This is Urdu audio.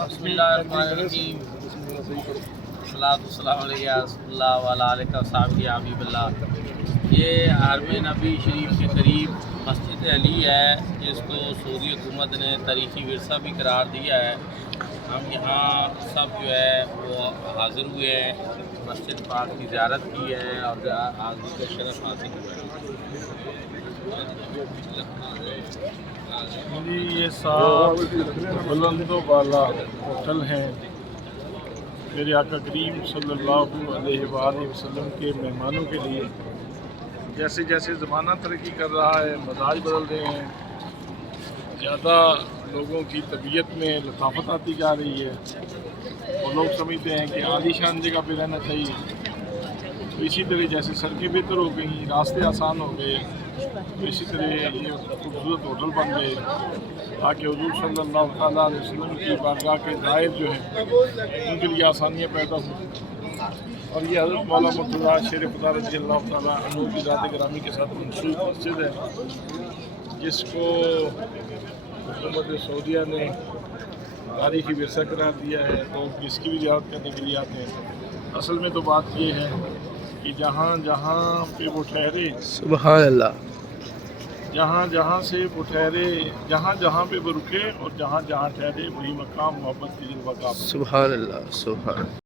بسم اللہ الرحمن الرحیم صلاۃ والسلام علیہ رسول اللہ وعلیٰ آلہ وصحبہ حبیب اللہ۔ یہ حرم نبی شریف کے قریب مسجد علی ہے، جس کو سعودی حکومت نے تاریخی ورثہ بھی قرار دیا ہے۔ ہم یہاں سب جو ہے وہ حاضر ہوئے ہیں، مسجد پاک کی زیارت کی ہے اور حاضری کا شرف حاصل ہوا ہے۔ یہ سات بلند و بالا ہوٹل ہیں میرے آقا کریم صلی اللہ علیہ وآلہ وسلم کے مہمانوں کے لیے۔ جیسے جیسے زمانہ ترقی کر رہا ہے، مزاج بدل رہے ہیں، زیادہ لوگوں کی طبیعت میں لطافت آتی جا رہی ہے، اور لوگ سمجھتے ہیں کہ عالی شان جگہ پہ رہنا چاہیے۔ تو اسی طرح جیسے سڑکیں بہتر ہو گئیں، راستے آسان ہو گئے، تو اسی طرح یہ خوبصورت ہوٹل بن گئے تاکہ حضور صلی اللہ تعالیٰ علیہ وسلم کی بارگاہ کے زائر جو ہیں ان کے لیے آسانیاں پیدا ہوں۔ اور یہ حضرت مولانا مرتضیٰ شیر خدا رضی اللہ تعالیٰ عنہ کی ذات گرامی کے ساتھ منسوب مسجد ہے، جس کو حکومت سعودیہ نے تاریخی ورثہ قرار دیا ہے، تو اس کی بھی زیارت کرنے کے لیے آتے ہیں۔ اصل میں تو بات یہ ہے کہ جہاں جہاں پہ وہ ٹھہرے، سبحان اللہ، جہاں جہاں سے وہ ٹھہرے، جہاں جہاں پہ وہ رکے اور جہاں جہاں ٹھہرے، وہی مقام محبت کی جلوہ کا۔ سبحان اللہ، سبحان اللہ۔